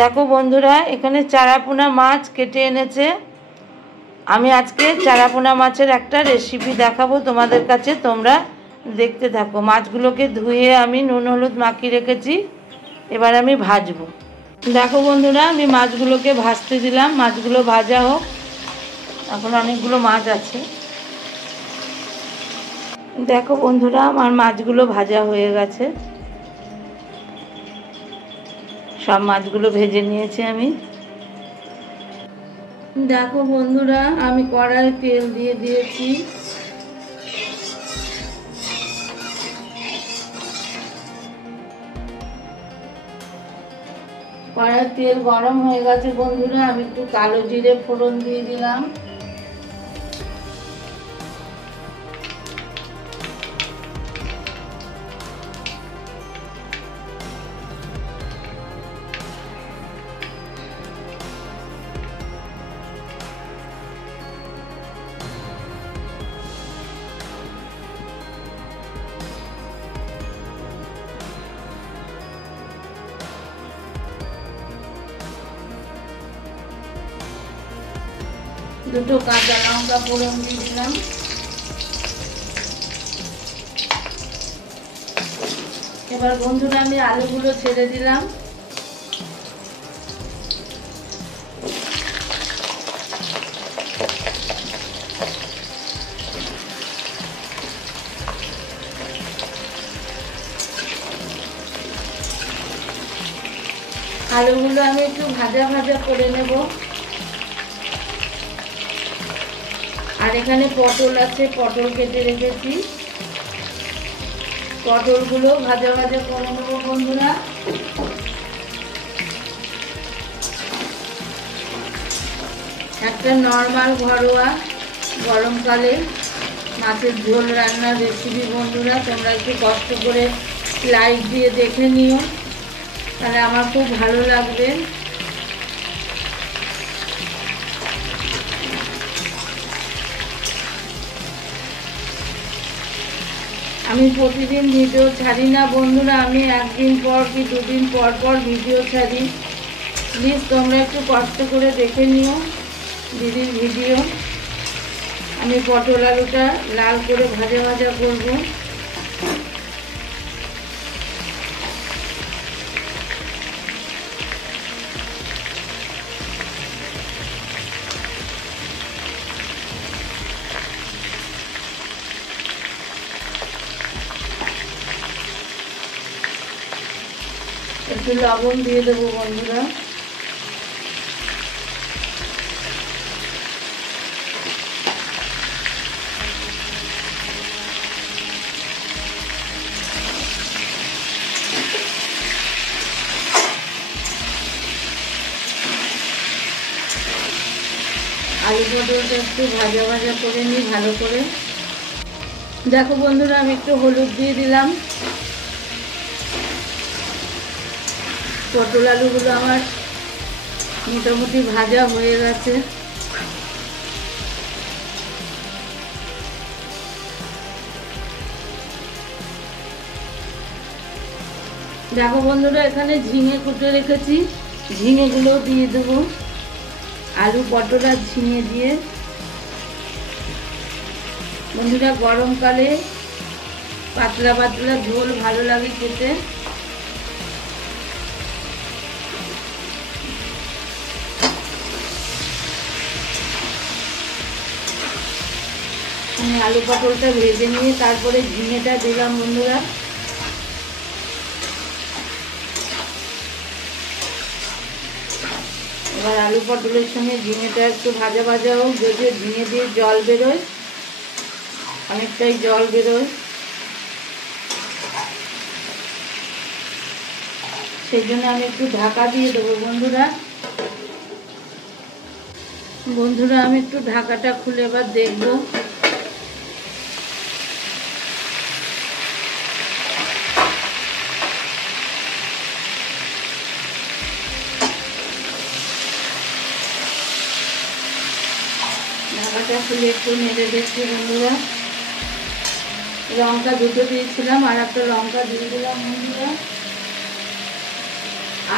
দেখো বন্ধুরা, এখানে চারাপোনা মাছ কেটে এনেছে। আমি আজকে চারাপোনা মাছের একটা রেসিপি দেখাবো তোমাদের কাছে, তোমরা দেখতে থাকো। মাছগুলোকে ধুয়ে আমি নুন হলুদ মাখিয়ে রেখেছি, এবার আমি ভাজবো। দেখো বন্ধুরা, আমি মাছগুলোকে ভাজতে দিলাম, মাছগুলো ভাজা হোক। এখন অনেকগুলো মাছ আছে। দেখো বন্ধুরা, আমার মাছগুলো ভাজা হয়ে গেছে, সব মাছগুলো ভেজে নিয়েছি আমি। দেখো বন্ধুরা, আমি কড়াইয়ে তেল দিয়ে দিয়েছি। কড়াইয়ের তেল গরম হয়ে গেছে বন্ধুরা, আমি একটু কালো জিরে ফোড়ন দিয়ে দিলাম। দুটো কাঁচা লঙ্কা ফোড়ন দিয়ে দিলাম। এবার বন্ধুরা, আমি আলুগুলো ছেড়ে দিলাম। আলুগুলো আমি একটু ভাজা ভাজা করে নেব। আর এখানে পটল আছে, পটল কেটে রেখেছি, পটলগুলো ভাজা ভাজা করে নেব বন্ধুরা। একটা নর্মাল ঘরোয়া গরমকালে মাছের ঝোল রান্নার রেসিপি বন্ধুরা, তোমরা একটু কষ্ট করে লাইক দিয়ে দেখে নিও, তাহলে আমার খুব ভালো লাগবে। আমি প্রতিদিন ভিডিও ছাড়ি না বন্ধুরা, আমি একদিন পর কি দুদিন পর পর ভিডিও ছাড়ি। প্লিজ তোমরা একটু কষ্ট করে দেখে নিও দিদির ভিডিও। আমি পটল আলুটা লাল করে ভাজা ভাজা করব। একটু লবণ দিয়ে দেবো বন্ধুরা। আলু পটলটা একটু ভাজা ভাজা করে নিই ভালো করে। দেখো বন্ধুরা, আমি একটু হলুদ দিয়ে দিলাম। পটল আলুগুলো আমার মোটামুটি ভাজা হয়ে গেছে। দেখো বন্ধুরা, এখানে ঝিঙে কুটে রেখেছি, ঝিঙেগুলো দিয়ে দেবো। আলু পটল আর ঝিঙে দিয়ে বন্ধুরা, গরমকালে পাতলা পাতলা ঝোল ভালো লাগে খেতে। আমি আলু পটলটা ভেজে নিয়ে তারপরে ঝিঙেটা দিলাম বন্ধুরা। এবার আলু পটলের সঙ্গে ঝিঙেটা একটু ভাজা ভাজা হোক, যদি ঝিঙে দিয়ে জল বেরোয়, অনেকটাই জল বেরোয়, সেই জন্য আমি একটু ঢাকা দিয়ে দেবো বন্ধুরা। বন্ধুরা, আমি একটু ঢাকাটা খুলে এবার দেখবো। ঢাকাটা খুলে একটু নেড়ে দেখছি বন্ধুরা। লঙ্কা দুটো দিয়েছিলাম, আর একটা লঙ্কা দিয়ে দিলাম বন্ধুরা।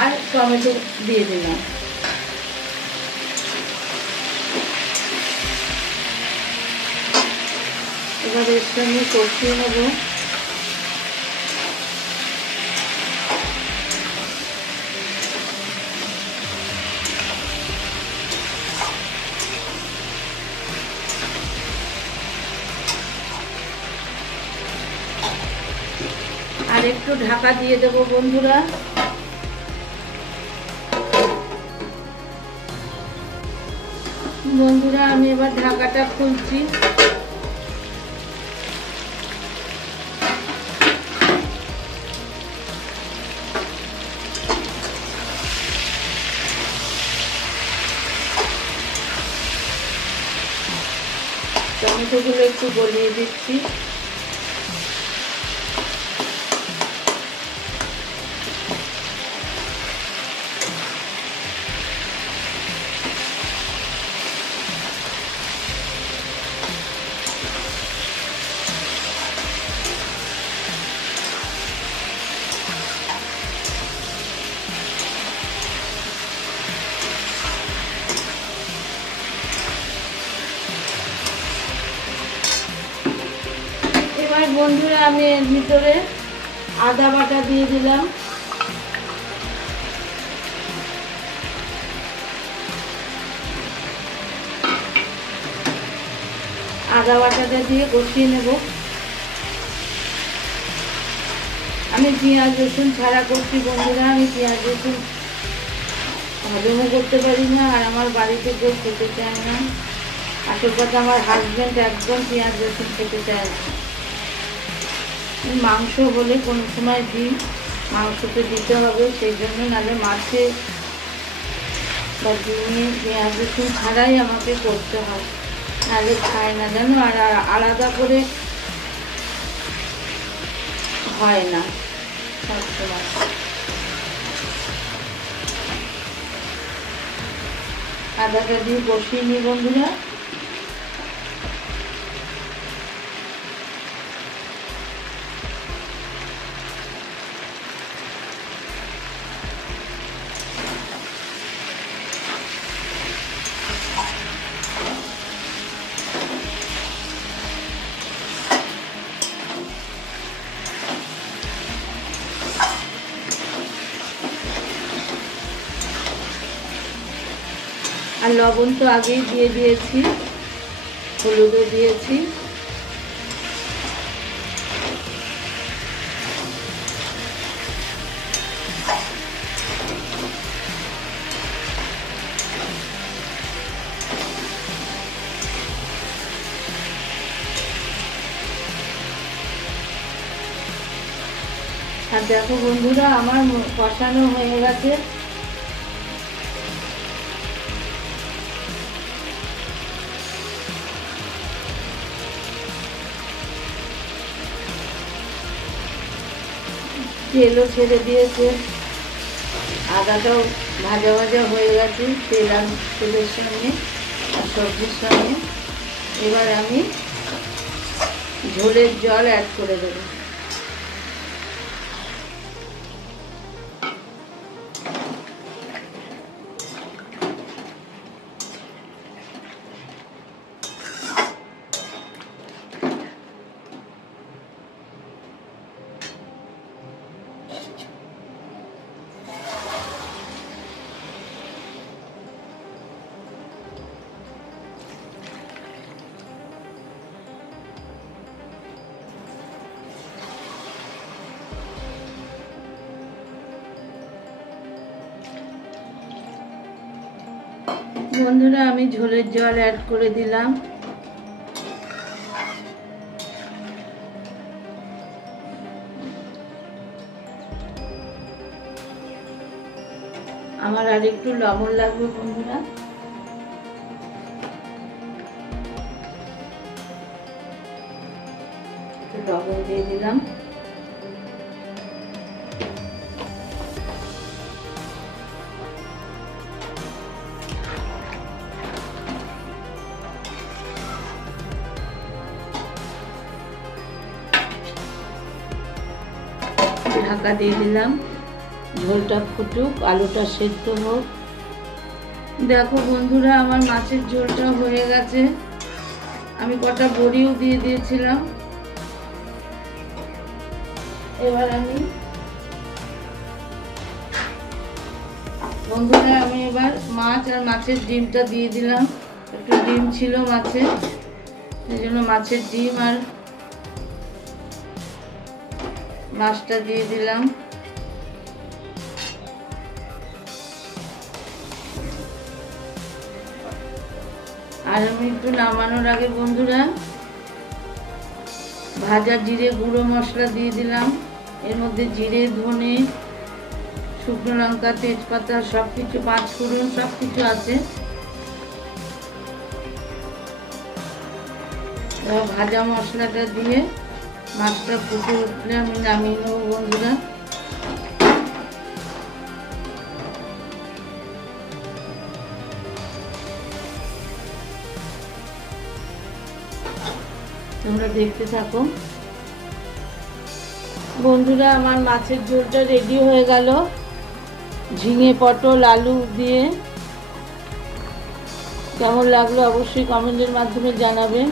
আর টমেটো দিয়ে দিলাম। এবার এর সঙ্গে কষিয়ে নেব। আর একটু ঢাকা দিয়ে দেবো বন্ধুরা। আমি এবার ঢাকাটা খুলছি। টমেটোগুলো একটু গলিয়ে দিচ্ছি। বন্ধুরা আমি এর ভিতরে আদা বাটা দিয়ে দিলাম। আদা বাটাটা দিয়ে কষিয়ে নেব। আমি পেঁয়াজ রসুন ছাড়া করছি বন্ধুরা। আমি পেঁয়াজ রসুন হজমও করতে পারি না, আর আমার বাড়িতে কেউ খেতে চায় না। আসল কথা, আমার হাজব্যান্ড একদম পেঁয়াজ রসুন খেতে চায় না। মাংস হলে কোনো সময় দিই, মাংসতে দিতে হবে, সেই জন্য। নাহলে মাছে বা ডিমে পেঁয়াজ রসুন ছাড়াই আমাকে করতে হয়, নাহলে খায় না জানো। আর আলাদা করে হয় না সবসময়। আদাটা দিয়ে কষিয়ে নিই বন্ধুরা। আর লবণ তো আগেই দিয়ে দিয়েছি, হলুদও দিয়েছি। আর দেখো বন্ধুরা, আমার কষানো হয়ে গেছে। তেলও ছেড়ে দিয়েছে, আদাটাও ভাজা ভাজা হয়ে গেছে তেলের সঙ্গে আর সবজির সঙ্গে। এবার আমি ঝোলের জল অ্যাড করে দেবো। বন্ধুরা আমি ঝোলের জল অ্যাড করে দিলাম। আমার আর একটু লবণ লাগবে বন্ধুরা। একটু লবণ দিয়ে দিলাম। ঢাকা দিয়ে দিলাম। ঝোলটা ফুটুক, আলুটা সেদ্ধ হোক। দেখো বন্ধুরা, আমার মাছের ঝোলটা হয়ে গেছে। আমি কটা বড়িও দিয়ে দিয়েছিলাম। এবার আমি এবার মাছ আর মাছের ডিমটা দিয়ে দিলাম। একটু ডিম ছিল মাছে, সেই জন্য মাছের ডিম আর মাছটা দিয়ে দিলাম। আর আমি একটু নামানোর আগে বন্ধুরা ভাজা জিরে গুঁড়ো মশলা দিয়ে দিলাম। এর মধ্যে জিরে, ধনে, শুকনো লঙ্কা, তেজপাতা সব কিছু, 5 ফোড়ন সব কিছু আছে। ভাজা মশলাটা দিয়ে মাছটা ফুটে উঠলে আমি নামিয়ে নেবো বন্ধুরা। তোমরা দেখতে থাকো বন্ধুরা। আমার মাছের ঝোলটা রেডি হয়ে গেল ঝিঙে, পটল, আলু দিয়ে। কেমন লাগলো অবশ্যই কমেন্টের মাধ্যমে জানাবেন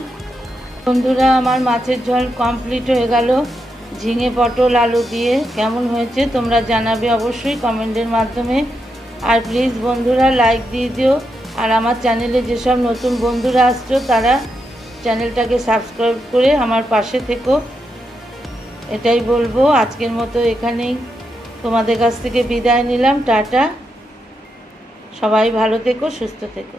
বন্ধুরা। আমার মাছের ঝোল কমপ্লিট হয়ে গেল ঝিঙে, পটল, আলু দিয়ে। কেমন হয়েছে তোমরা জানাবে অবশ্যই কমেন্টের মাধ্যমে। আর প্লিজ বন্ধুরা লাইক দিয়ে দিও। আর আমার চ্যানেলে যেসব নতুন বন্ধুরা আসছো তারা চ্যানেলটাকে সাবস্ক্রাইব করে আমার পাশে থেকো, এটাই বলবো। আজকের মতো এখানেই তোমাদের কাছ থেকে বিদায় নিলাম। টাটা। সবাই ভালো থেকো, সুস্থ থেকো।